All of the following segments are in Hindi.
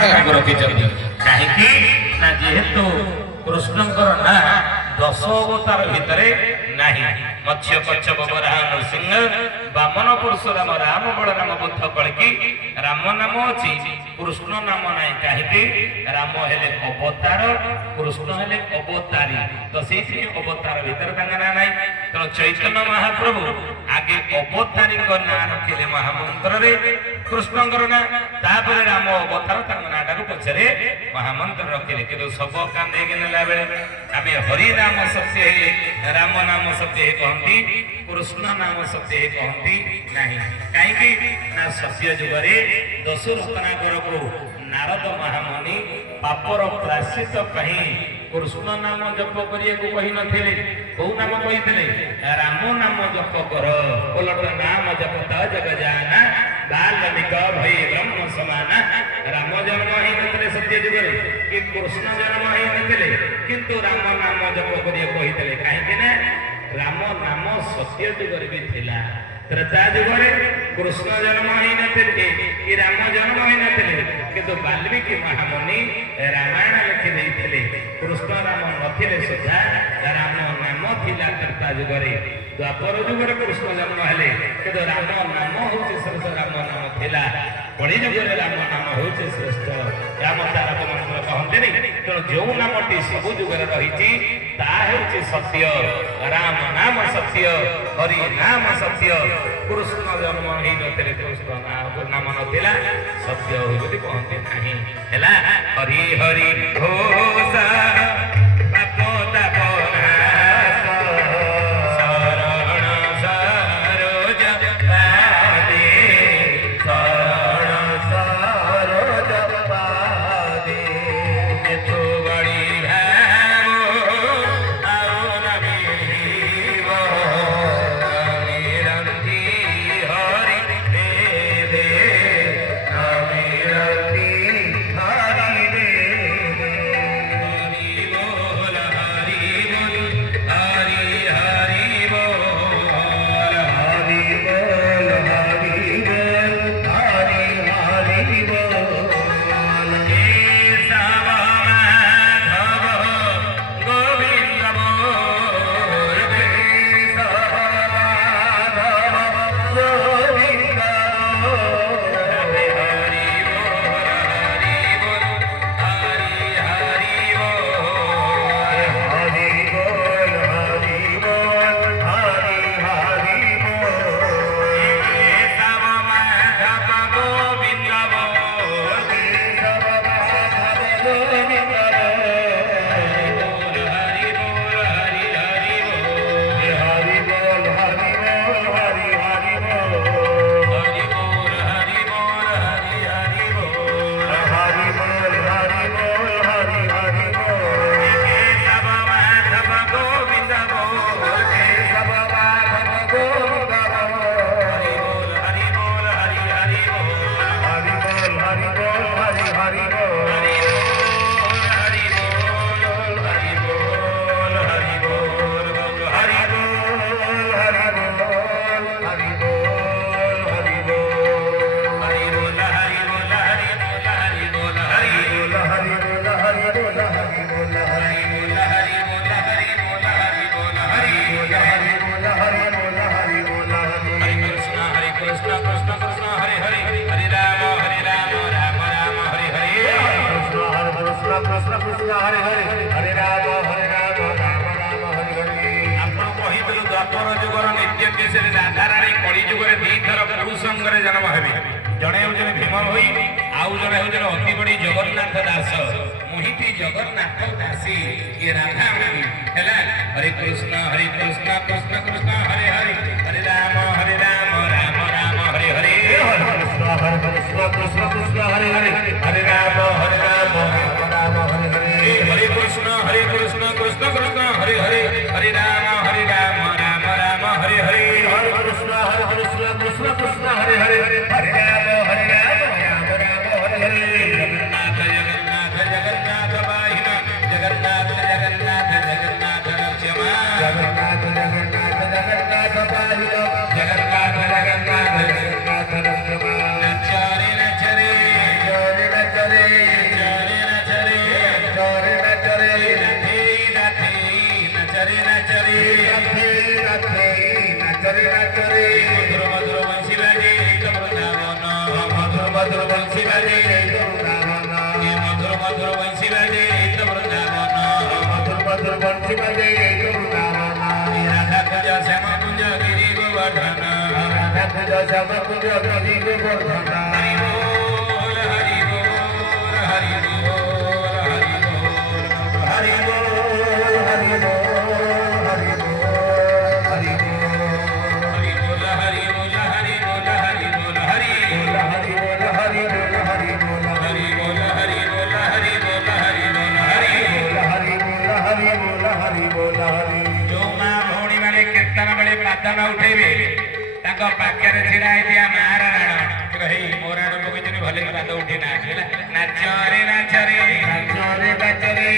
ନାଁଟାକୁ ରଖିଛନ୍ତି। କାହିଁକି ନା ଯେହେତୁ କୃଷ୍ଣଙ୍କର ନାଁ 10 ଅବତାର ଭିତରେ ନାହିଁ। ମତ୍ସ୍ୟ କଚ୍ଛପ ବରାହ ନୃସିଂହ ବାମନ ପରଶୁରାମ ରାମ ବଳରାମ ବୁଦ୍ଧ କଳକି ରାମ ନାମ ଅଛି, କୃଷ୍ଣ ନାମ ନାହିଁ। କାହିଁକି? ରାମ ହେଲେ ଅବତାର, କୃଷ୍ଣ ହେଲେ ଅବତାରୀ, ତ ସେଇଥିପାଇଁ ଅବତାର ଭିତରେ ତାଙ୍କ ନାଁ ନାହିଁ। ତେଣୁ ଚୈତନ୍ୟ ମହାପ୍ରଭୁ ଆଗେ ଅବତାରୀଙ୍କ ନାଁ ରଖିଲେ ମହାମନ୍ତ୍ରରେ କୃଷ୍ଣଙ୍କର ନାଁ, ତାପରେ ରାମ ଅବତାର ତାଙ୍କ ନାଁଟାକୁ ପଛରେ ମହାମନ୍ତ୍ର ରଖିଲେ। କିନ୍ତୁ ସବୁ କାନ୍ଦେଇକି ନେଲା ବେଳେ ଆମେ ହରି ନାମ ସତ୍ୟ ହେ ରାମ ନାମ ସତ୍ୟ ହେ କହନ୍ତି, କୃଷ୍ଣ ନାମ ସତ୍ୟ ହେ କହନ୍ତି ନାହିଁ। କାହିଁକି ନା ସତ୍ୟ ଯୁଗରେ ଦଶ ରତ୍ନାକରକୁ ନାରଦ ମହାମୁନି ପାପର ପ୍ରାୟଶ୍ଚିତ ପାଇଁ କୃଷ୍ଣ ନାମ ଜପ କରିବାକୁ କହିନଥିଲେ। କୋଉ ନାମ କହିଥିଲେ? ରାମ ନାମ ଜପ କର, ଓଲଟ ନାମ ଜପ ତ ଜଗ ଜାନା, ବାଲ୍ମିକ ଭଇ ବ୍ରହ୍ମ ସମାନ। ରାମ ଜନ୍ମ ହେଇନଥିଲେ ସତ୍ୟ ଯୁଗରେ, କି କୃଷ୍ଣ ଜନ୍ମ ହେଇନଥିଲେ, କିନ୍ତୁ ରାମ ନାମ ଜପ କରିବାକୁ କହିଥିଲେ। କାହିଁକି ନା ରାମ ନାମ ସତ୍ୟ ଯୁଗରେ ବି ଥିଲା। ତ୍ରେତା ଯୁଗରେ କୃଷ୍ଣ ଜନ୍ମ ହେଇନଥିଲେ କି ରାମ ଜନ୍ମ ହେଇନଥିଲେ, କିନ୍ତୁ ବାଲ୍ମିକି ମହାମୁନି ରାମାୟଣ ଲେଖି ଦେଇଥିଲେ। କୃଷ୍ଣ ରାମ ନଥିଲେ ସୁଦ୍ଧା ରାମ ନାମ ଥିଲା ତ୍ରେତା ଯୁଗରେ। ଦ୍ୱାପର ଯୁଗରେ କୃଷ୍ଣ ଜନ୍ମ ହେଲେ, କିନ୍ତୁ ରାମ ନାମ ହଉଛି ଶ୍ରେଷ୍ଠ, ରାମ ନାମ ଥିଲା। କଳି ଯୁଗରେ ରାମ ନାମ ହଉଛି ଶ୍ରେଷ୍ଠ। ଏହା ତାରକ ମନ୍ତ୍ର କହନ୍ତିନି। ତେଣୁ ଯେଉଁ ନାମଟି ସବୁ ଯୁଗରେ ରହିଛି ତାହା ହେଉଛି ସତ୍ୟ। ରାମ ନାମ ସତ୍ୟ, ହରି ନାମ ସତ୍ୟ। କୃଷ୍ଣ ଜନ୍ମ ହେଇନଥିଲେ, କୃଷ୍ଣ ନାମ ନଥିଲା, ସତ୍ୟ ବୋଲି କହନ୍ତି ନାହିଁ। ହେଲା ହରି ହରି ଘୋଷ राधाराणी कली जुगे दीथर पुरुषंगर जन्म हे जड़े हूँ भीम भई आउ जड़े हूँ अति बड़ी जगन्नाथ दास मुहिती जगन्नाथ दासी ये राधा है। हरे कृष्ण कृष्ण कृष्ण हरे हरे हरे राम राम राम हरे हरे हरे कृष्ण कृष्ण हरे हरे हरे राम राम राम हरे हरे हरे कृष्ण कृष्ण कृष्ण हरे हरे हरे राम राम राम हरे हरे हरे कृष्ण कृष्ण कृष्ण हरे हरे हरे राम राम राम हरे हरे जगन्नाथ जगन्नाथ जगन्नाथ बाहिना जगन्नाथ जगन्नाथ जगन्नाथ रक्षमा जगन्नाथ जगन्नाथ जगन्नाथ बाहिना जगन्नाथ जगन्नाथ जगन्नाथ रक्षमा नचरे नचरे ବଞ୍ଚିବାରେ ବୃନ୍ଦାବନ ରାଧା କୁଞ୍ଜ ଶ୍ୟାମ କୁଞ୍ଜ ଗିରି ଗୋବର୍ଦ୍ଧନ ରାଧା କୁଞ୍ଜ ଶ୍ୟାମ କୁଞ୍ଜ ଗିରି ଗୋବର୍ଦ୍ଧନ ହରି ବୋଲ ହରି ବୋଲ ହରି ବୋଲ ହରି ବୋଲ ହରି ବୋଲ ହରି ବୋଲ ହରି ବୋଲ ହରି ବୋଲ हरि बोल हरि बोल हरि बोल हरि बोल हरि बोल हरि बोल हरि बोल हरि बोल हरि बोल हरि बोल हरि बोल हरि बोल हरि हरि बोल हरि बोल हरि बोल हरि जो मां भौणी माने कीर्तन बेले पाद न उठेबे ताको पाखरे छिड़ा हेतिया मार राण कहि मोराण पकइतनी भले पाद उठे ना हेला नाच रे नाच रे नाच रे नाच रे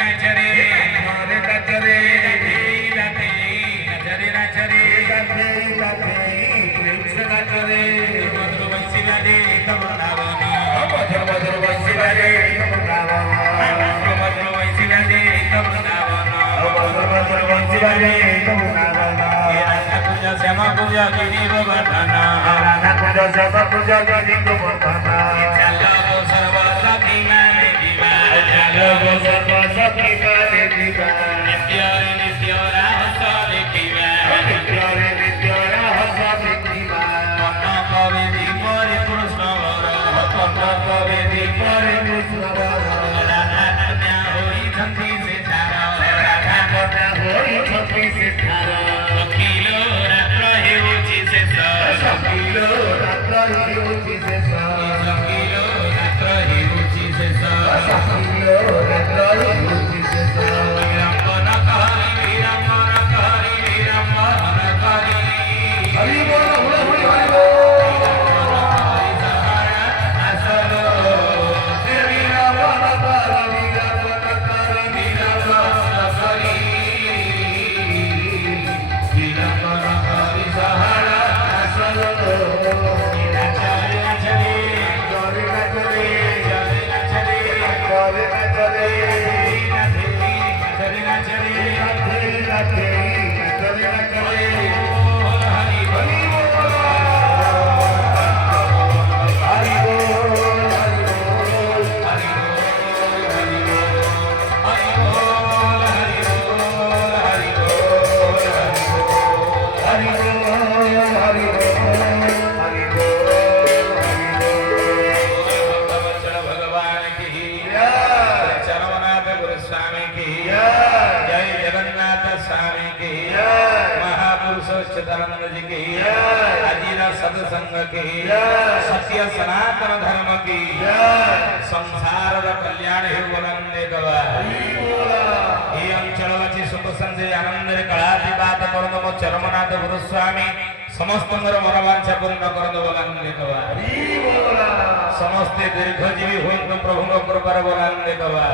नाच रे नाच रे नाच रे नाच रे नाच रे गाथे गाथे कृष्ण नाच रे मधुर वंशीवादे तमनावनी मधुर मधुर वंशीवादे तमनावनी मधुर वंशीवादे तमनावनी मधुर मधुर वंशीवादे तमनावनी राधा कुंज श्याम कुंज गिरि गोवर्धन राधा कुंज श्याम कुंज गिरि गोवर्धन चलो सर्व सखी माने जीवा चलो सर्व सखी माने जीवा नित्य नित्य राहस देखिवा नित्य राहस देखिवा मन कवेदी परि कृष्ण वर मन कवेदी परि कृष्ण वर राधा कन्या होई छंती से छार राधा कन्या होई छंती से छार सखीलो रात्र हेउछि शेष सखीलो रात्र हेउछि शेष सखीलो रात्र हेउछि शेष सखीलो रात्र हेउछि शेष विरंबन कहरि विरंबन कहरि विरंबन कहरि हरि बोल हरि बोल सत्संग की सत्य सनातन धर्म की संसार कल्याण हे वंदे गवा ये अंचल वची सुख संजय आनंद कलाधिपात करदम चरमनाथ गुरुस्वामी समस्त मनोवांछा पूर्ण करदम वंदे गवा समस्ते दीर्घजीवी होइतु प्रभु कृपार वंदे गवा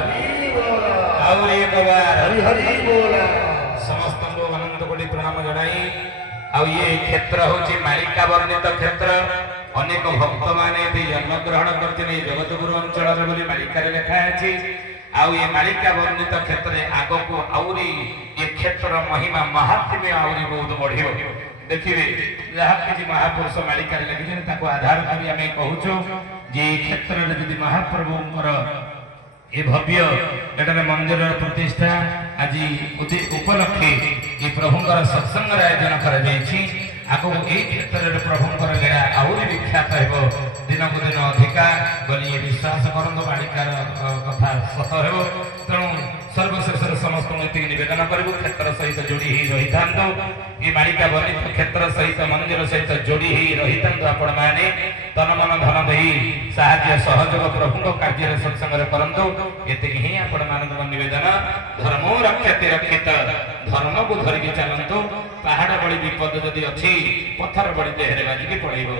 और एक बार हरि हरि बोल समस्त को अनंत कोटि प्रणाम जणाई आ ये क्षेत्र होची मालिका वर्णित क्षेत्र अनेक भक्त माने जन्म ग्रहण करते जगतगुरु अंचल बोली मालिका लिखा है आ ये मालिका वर्णित क्षेत्र आग को आउरी ये क्षेत्र महिमा महात्म्य आउरी बहुत बढ़ियो देखिए जहाँ किसी महापुरुष मालिका लिखी आधार कर आम कहूँ जे क्षेत्र में यदि महाप्रभुଙ୍କର ए भव्य एटारे मंदिर प्रतिष्ठा आज उपलक्षे ये प्रभुंकर सत्संग आयोजन कर आगो यही क्षेत्र में प्रभुंकर लीला आहरी विख्यात हो दिन को दिन अधिका बोली विश्वास करते बालिकार कथा सत हो तेणु सर्वशेष समस्त निवेदन करूँ क्षेत्र सहित जोड़ी रही था ये बालिका वर्णित क्षेत्र सहित मंदिर सहित जोड़ी रही था आपण मैंने तन मन धन दे साहाय्य सहयोग प्रभु कार्य सत्संग करतु ये ही आपण मान निवेदन धर्मो रक्षते रक्षित धर्म को धरिकी चलतु पहाड़ बड़ी विपद जदि अच्छी पत्थर बड़ी देहरे बाजिकी पड़ेब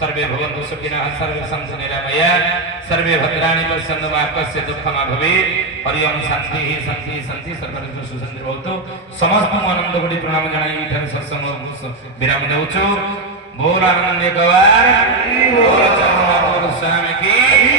सर्वे भवन्तु सुखिनः सर्वे सन्तु निरामयाः सर्वे भद्राणि पश्यन्तु मा कस्य दुःखं मा भवेत् हरि ओम शांति शांति शांति सर्वत्र सुशांति भवतु समस्त आनंद कोटि प्रणाम जणाई इधर सत्संग विराम देउछु बोल आनंद गवार बोल चरण स्वामी की